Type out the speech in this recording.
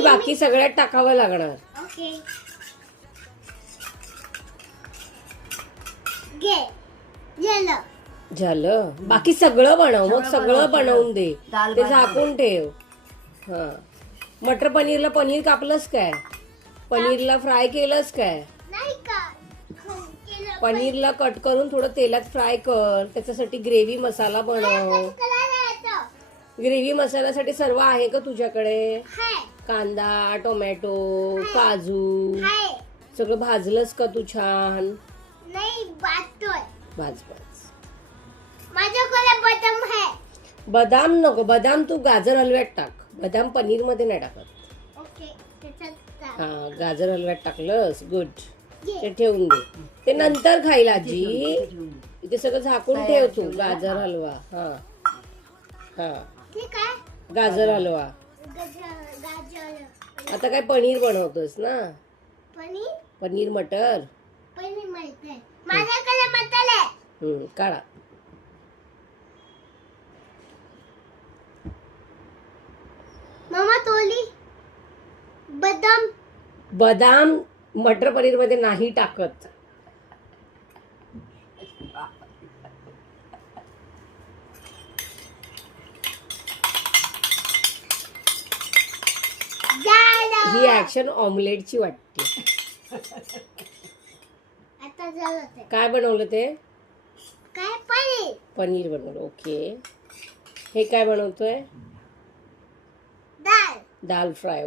पनीर बाकी सगळ्यात टाकावं लागणार. ओके घे झालं. झालं. बाकी सगळं बनव. मग सगळं बनवून दे. दाल ते भात झाकून ठेव. हा. मटर पनीरला पनीर कापलंस काय? पनीरला फ्राय केलंस काय? नाही का केलं पनीरला कट करून थोडं तेलात फ्राय कर. त्याच्यासाठी ग्रेव्ही मसाला बनव. ग्रेव्ही मसाल्यासाठी सर्व आहे का तुझ्याकडे? कांदा, टोमॅटो, काजू हाय सगळं भाजलंस का तू छान? नाही बातोय भाज. माझ्याकडे बदाम आहे. बदाम नको. बदाम तू गाजर हलव्यात टाक. बदाम पनीर मध्ये नाही टाकत. ओके त्याच्यात टाक. हा गाजर हलव्यात टाकलंस. गुड. घे. ते ठेवून दे. ते नंतर खायला आजी. ठेवून दे. इथे सगळं झाकून ठेव तू. गाजर हलवा. हा हा ठीक आहे गाजर हलवा. गाजर आता काय पनीर बनवतोस ना? पनीर पनीर मटर. पनीर माहिती आहे माझ्याकडे मसाले. काढा. मामा तोली बदाम बदाम मटर पनीर मध्ये नाही टाकत. झालं. ही ऍक्शन ऑमलेटची वाटते. आता झालं ते काय बनवलं ते? काय पनीर पनीर बनवलं. ओके. हे काय बनवतोय? डाळ दाल फ्राय.